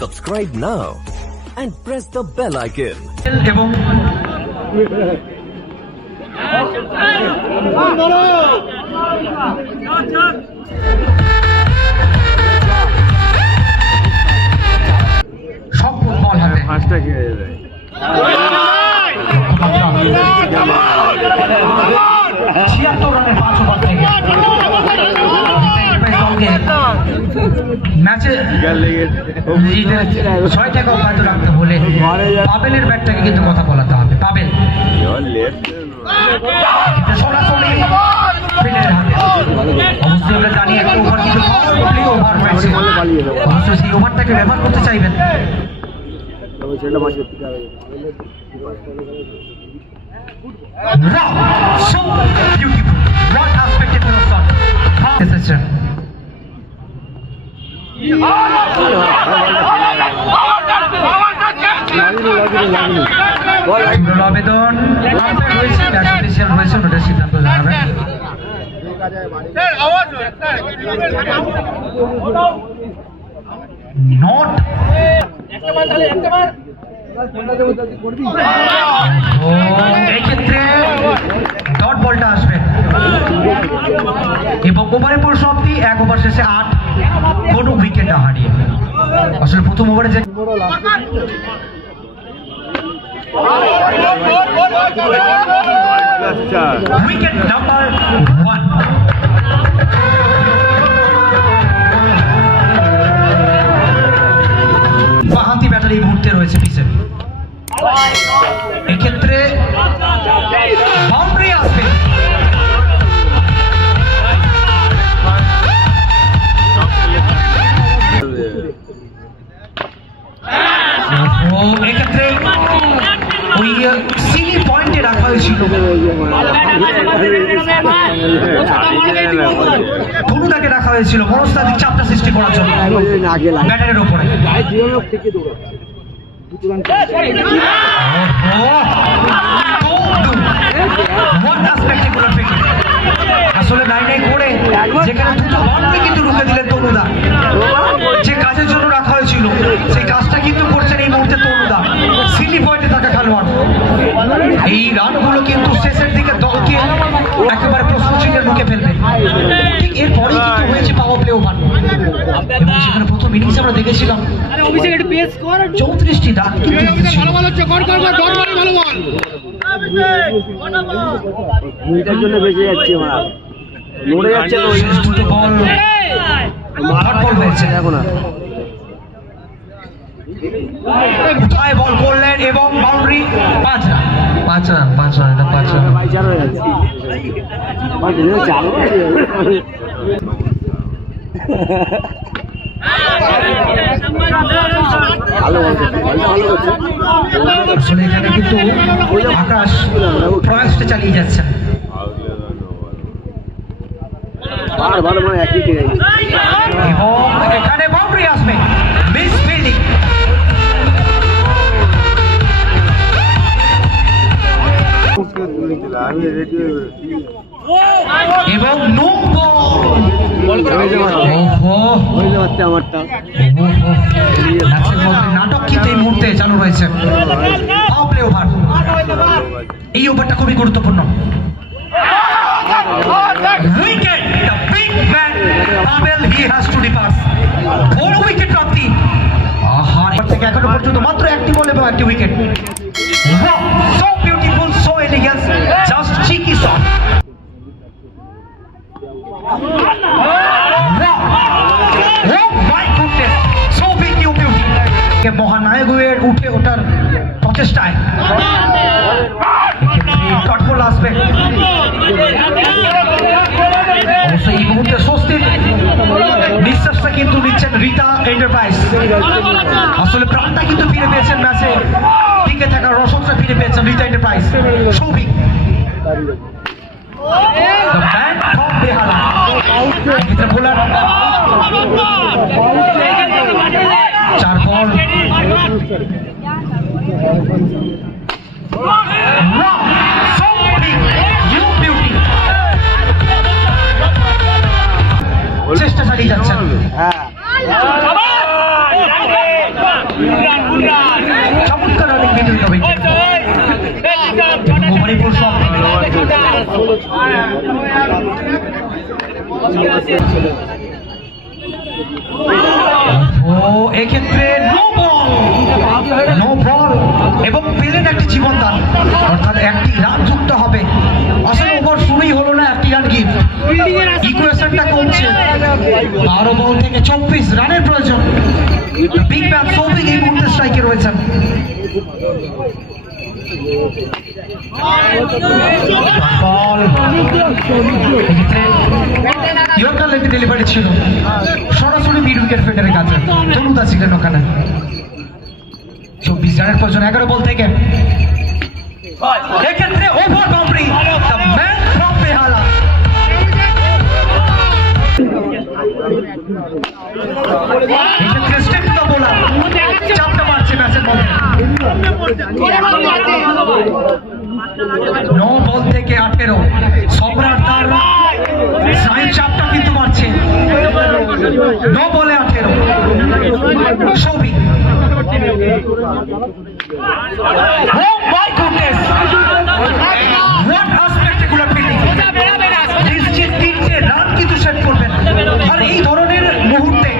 Subscribe now and press the bell icon. এবং সব বল হাতে 5টা খেয়ে যাবে। 76 রানের 5 ওভার থেকে ম্যাচে জিতে 6টাকেও হয়তো রাখতে বলে পাবেলের ব্যাটটাকে কিন্তু কথা বলাতে হবে। পাবেল সরাসরি ফিল্ডের হাতে। অবশ্যই আমরা জানি একটা ওভার কিন্তু পাওয়ারফুলি ওভার হয়েছে, অবশ্যই সেই ওভারটাকে ব্যবহার করতে চাইবেন। So beautiful. What a spectacular shot. এসেছেন আবেদন হয়েছে, ম্যাচ হয়েছে, ওটা সিদ্ধান্ত জানাবেন। নট এই ক্ষেত্রে ডট বলটা আসবে এবং ওভারের পরিসমাপ্তি 1 ওভার শেষে 8, কোনো উইকেট না হারিয়ে। আসলে প্রথম ওভারে যে উইকেট নাম্বার 1। বাঁহাতি ব্যাটার এই মুহূর্তে রয়েছে পিছে, এক্ষেত্রে বাউন্ডারি আসবে। এক্ষেত্রে ওই সিলি পয়েন্টে রাখা হয়েছিল, তনুদাকে রাখা হয়েছিল মনস্তাত্ত্বিক চাপটা সৃষ্টি করার জন্য ব্যাটারের ওপরে। আসলে 9 করে যেখানে দুটো বাউন্ডারি কিন্তু রুখে দিলেন তনুদা। যে কাজের জন্য রাখা হয়েছিল সেই কাজটা কিন্তু করছেন এই মুহূর্তে তনুদা, সিলি পয়েন্টে থাকা খেলোয়াড়। এই রানগুলো কিন্তু শেষের দিকে দলকে একেবারে প্রশ্নচিহ্নের মুখে ফেলবে। ঠিক এরপরেই কিন্তু হয়েছে পাওয়ার প্লে ওভার, এবং সেখানে প্রথম ইনিংস আমরা দেখেছিলাম 34টি ডাক কিন্তু জন্য বেঁচে যাচ্ছে, লড়ে যাচ্ছে তো। দুটো বল বল হয়েছে, এখন কোথায় বল করলেন এবং বাউন্ডারি 5 রান। 5 রান 5 রান এটা 5 রান বাইচার হয়ে যাচ্ছে। আসলে এখানে কিন্তু আকাশ প্রয়াসটা চালিয়ে যাচ্ছেন। ভালো মানে একই এবং এখানে বাউন্ডারি আসবে, মিস ফিল্ডিং। এবং নো বল আমারটা নাটক কিন্তু এই মুহূর্তে চালু রয়েছে। পাওয়ার প্লে ওভার, এই ওভারটা খুবই গুরুত্বপূর্ণ। Wicket, the big man Pavel, he has to depart. বড় উইকেট প্রাপ্তি। আহা, এর থেকে এখনো পর্যন্ত মাত্র 1টি বল এবং 1টি wicket. So beautiful, so elegance, just cheeky shot. মহানায়ক হয়ে উঠে ওঠার প্রচেষ্টায় ডট বল আসবে। অবশ্যই এই মুহূর্তে স্বস্তির নিঃশ্বাসটা কিন্তু নিচ্ছেন রিতা এন্টারপ্রাইজ। আসলে প্রাণটা কিন্তু ফিরে পেয়েছেন ম্যাচে, টিকে থাকার রসদটা ফিরে পেয়েছেন Rita enterprise. Souvik the man from Behala, it's a bowler, 4 ball, so big, you beauty, চেষ্টা চালিয়ে যাচ্ছেন। ও এক্ষেত্রে নো বল এবং পেলেন একটি জীবনদান, অর্থাৎ একটি রান যুক্ত হবে। আসলে ওভার শুরুই হলো না, একটি রান গিফট, ইকুয়েশনটা কমছে। 12 বল থেকে 24 রানের প্রয়োজন। বিগ ব্যাট সৌভিক এই মুহূর্তে স্ট্রাইকে রয়েছেন। বল ইয়র্কার লেগে ডেলিভারি ছিল, সরাসরি মিড উইকেট ফিল্ডারের কাছে। তনুদা ছিলেন ওখানে। 24 রানের প্রয়োজন 11 বল থেকে। এক্ষেত্রে over boundary, the man from Behala. এক্ষেত্রে স্টেপ টু দ্য বোলার, চাপটা মারছে ম্যাচের মধ্যে। 9 বল থেকে 18 সম্রাট তার সাইড চাপটা কিন্তু মারছে। 9 বলে 18 Souvik. Oh my goodness! What a spectacular fielding! নিশ্চিত 3টে রান কিন্তু সেট করবেন। আর এই ধরনের মুহূর্তে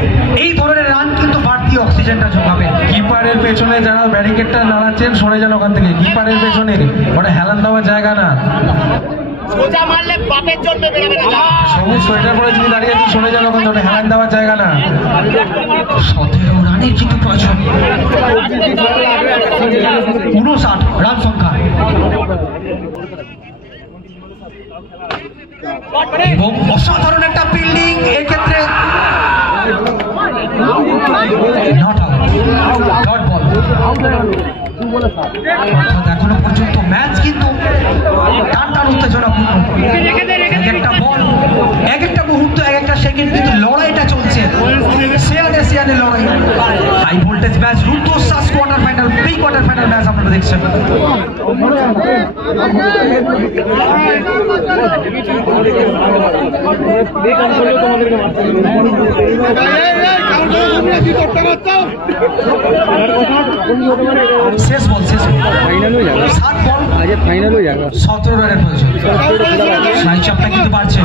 এই ধরনের রান কিন্তু বাড়তি অক্সিজেনটা যোগাবে। কিপারের পেছনে যারা ব্যারিকেডটা নাড়াচ্ছেন সরে যান ওখান থেকে। কিপারের পেছনে ওটা হেলান দেওয়ার জায়গা না। সোজা মারলে বাপের জন্য বেরোবে না। সবুজ সোয়েটার পরে যিনি দাঁড়িয়ে আছেন সরে যান ওখান থেকে, ওটা হেলান দেওয়ার জায়গা না। 17 রানের কিন্তু প্রয়োজন। 59 রান সংখ্যা এবং অসাধারণ একটা ফিল্ডিং। এক্ষেত্রে নট আউট, ডট বল। অর্থাৎ এখনো পর্যন্ত ম্যাচ কিন্তু টান উত্তেজনাপূর্ণ। এক একটা বল, এক একটা মুহূর্ত, এক একটা সেকেন্ড কিন্তু লড়াইটা চলছে। সিয়ানে লড়াই। হাই ভোল্টেজ ম্যাচ, রুদ্ধশ্বাস quarter final, pre quarter final match আপনারা দেখছেন। শেষ বল, 7 বল, 17 রানের প্রয়োজন। সাইড চাপটা কিন্তু বাড়ছে।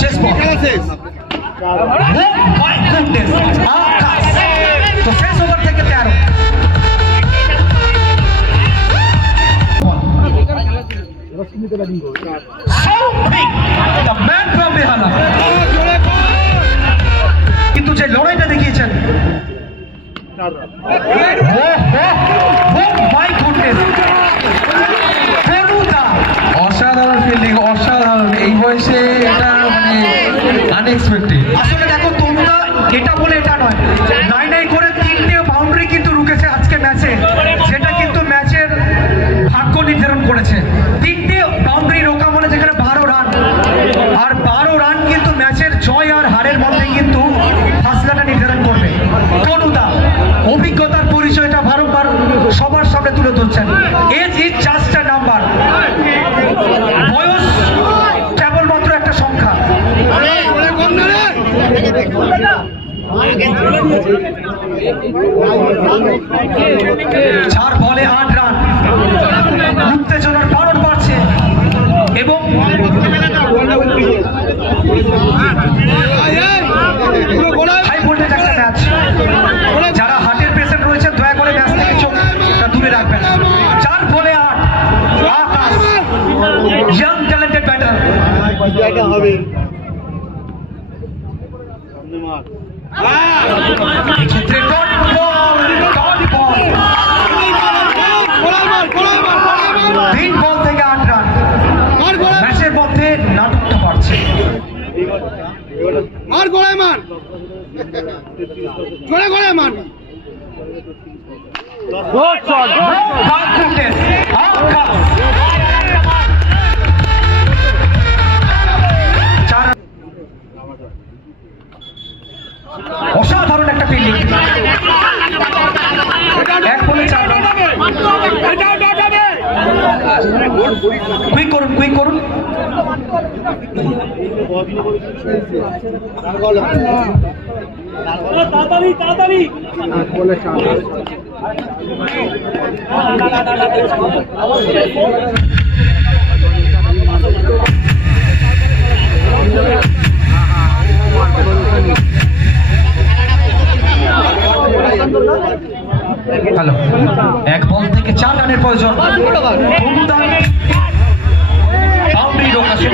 শেষ বল। Oh my goodness! আকাশ। তো শেষ ওভার থেকে 13। সৌভিক, the man from বেহালা। কিন্তু যে লড়াইটা দেখিয়েছেন, অসাধারণ ফিল্ডিং, অসাধারণ। এই বয়সে এটা মানে আনএক্সপেক্টেড। আসলে দেখো তনুদা, এটা বলে এটা নয়, 9 করে 3টে বাউন্ডারি কিন্তু রুকেছে আজকে ম্যাচে, যেটা কিন্তু ম্যাচের ভাগ্য নির্ধারণ করেছে। 3টে বাউন্ডারি রোকা মানে যেখানে 12 রান, আর 12 রান কিন্তু ম্যাচের জয় আর হারের মধ্যে কিন্তু ফাসলাটা নির্ধারণ করবে। তনুদা অভিজ্ঞতার পরিচয়টা বারংবার সবার সামনে তুলে ধরছেন। Age is just a number, বয়স কেবলমাত্র একটা সংখ্যা। 4 বলে 8 রান, উত্তেজনার কারণ বাড়ছে এবং হাই ভোল্টেজ একটা ম্যাচ। যারা হার্টের পেশেন্ট রয়েছে দয়া করে ম্যাচ থেকে চোখটা দূরে রাখবেন। 4 বলে 8 আকাশ, ইয়াং ট্যালেন্টেড ব্যাটার। এক্ষেত্রে ডট বল, 3 বল থেকে 8 রান। ম্যাচের মধ্যে নাটকটা বাড়ছে। মার গোড়ায় মার, গোড়ায় মার। অসাধারণ একটা ফিল্ডিং। 1 বলে 4 রান। কুইক করুন। তাড়াতাড়ি হ্যালো, এক বল থেকে 4 রানের প্রয়োজন। তনুদা বাউন্ডারি রোক আছে,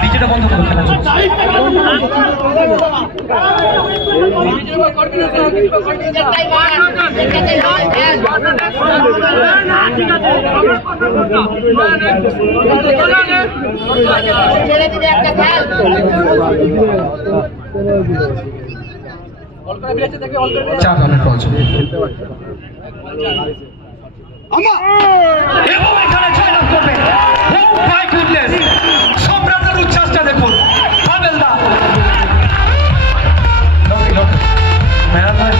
ডিজেটা বন্ধ করে খেলা চলছে। ছেড়ে দিলে একটা খেল 4 রানের প্রয়োজন। এবং এখানে জয়লাভ করবে। Oh my goodness! সম্রাটের উচ্ছ্বাসটা দেখুন। হাবেলদার মেহনত